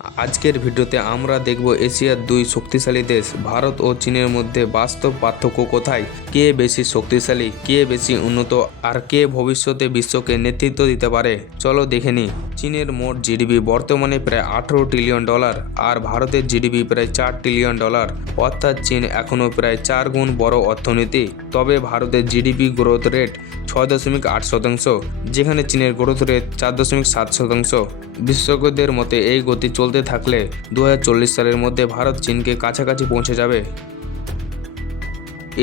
আজকের ভিডিওতে আমরা দেখব এশিয়ার দুই শক্তিশালী দেশ ভারত ও চীনের মধ্যে বাস্তব পার্থক্য কোথায়, কে বেশি শক্তিশালী, কে বেশি উন্নত আর কে ভবিষ্যতে বিশ্বকে নেতৃত্ব দিতে পারে। চলো দেখে নিই। চীনের মোট জিডিপি বর্তমানে প্রায় $18 ট্রিলিয়ন আর ভারতের জিডিপি প্রায় $4 ট্রিলিয়ন, অর্থাৎ চীন এখনও প্রায় 4 গুণ বড় অর্থনীতি। তবে ভারতের জিডিপি গ্রোথ রেট 6.8%, যেখানে চীনের গ্রোথ রেট 4.7%। বিশেষজ্ঞদের মতে এই গতি চলতে থাকলে 2040 সালের মধ্যে ভারত চীনকে কাছাকাছি পৌঁছে যাবে।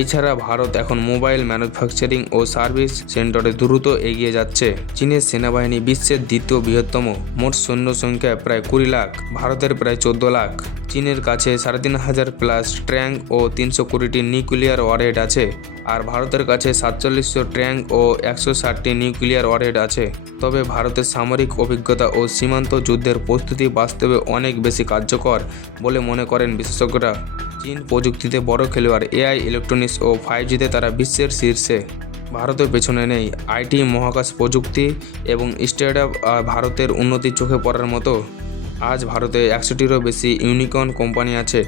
এছাড়া ভারত এখন মোবাইল ম্যানুফ্যাকচারিং ও সার্ভিস সেক্টরে দ্রুত এগিয়ে যাচ্ছে। চীনের সেনাবাহিনী বিশ্বের দ্বিতীয় বৃহত্তম, মোট সৈন্য সংখ্যা প্রায় 20 লাখ, ভারতের প্রায় 14 লাখ। চীনের কাছে 3,500 প্লাস ট্যাঙ্ক ও 320টি নিউক্লিয়ার ওয়ারহেড আছে, আর ভারতের কাছে 4700 ট্যাঙ্ক ও 160টি নিউক্লিয়ার ওয়ারহেড আছে। তবে ভারতের সামরিক অভিজ্ঞতা ও সীমান্ত যুদ্ধের প্রস্তুতি বাস্তবে অনেক বেশি কার্যকর বলে মনে করেন বিশেষজ্ঞরা। চীন প্রযুক্তিতে বড় খেলোয়াড়, এআই, ইলেকট্রনিক্স ও 5Gতে তারা বিশ্বের শীর্ষে। ভারতের পেছনে নেই। আইটি, মহাকাশ প্রযুক্তি এবং স্টার্টআপ ভারতের উন্নতি চোখে পড়ার মতো। আজ ভারতে 100টিরও বেশি ইউনিকর্ন কোম্পানি আছে,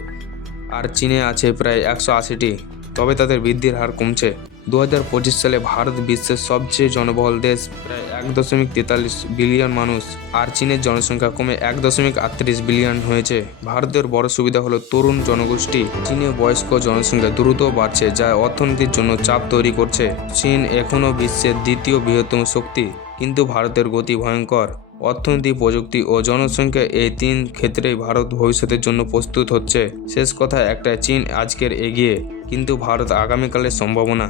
আর চীনে আছে প্রায় 180টি। তবে তাদের বৃদ্ধির হার কমছে। 2025 সালে ভারত বিশ্বের সবচেয়ে জনবহুল দেশ, প্রায় 1.43 বিলিয়ন মানুষ, আর চীনের জনসংখ্যা কমে 1.38 বিলিয়ন হয়েছে। ভারতের বড় সুবিধা হলো তরুণ জনগোষ্ঠী। চীনে বয়স্ক জনসংখ্যা দ্রুত বাড়ছে, যা অর্থনীতির জন্য চাপ তৈরি করছে। চীন এখনও বিশ্বের দ্বিতীয় বৃহত্তম শক্তি, কিন্তু ভারতের গতি ভয়ঙ্কর। অর্থনীতি, প্রযুক্তি ও জনসংখ্যা, এই 3 ক্ষেত্রেই ভারত ভবিষ্যতের জন্য প্রস্তুত হচ্ছে। শেষ কথা একটা, চীন আজকের এগিয়ে, কিন্তু ভারত আগামীকালের সম্ভাবনা।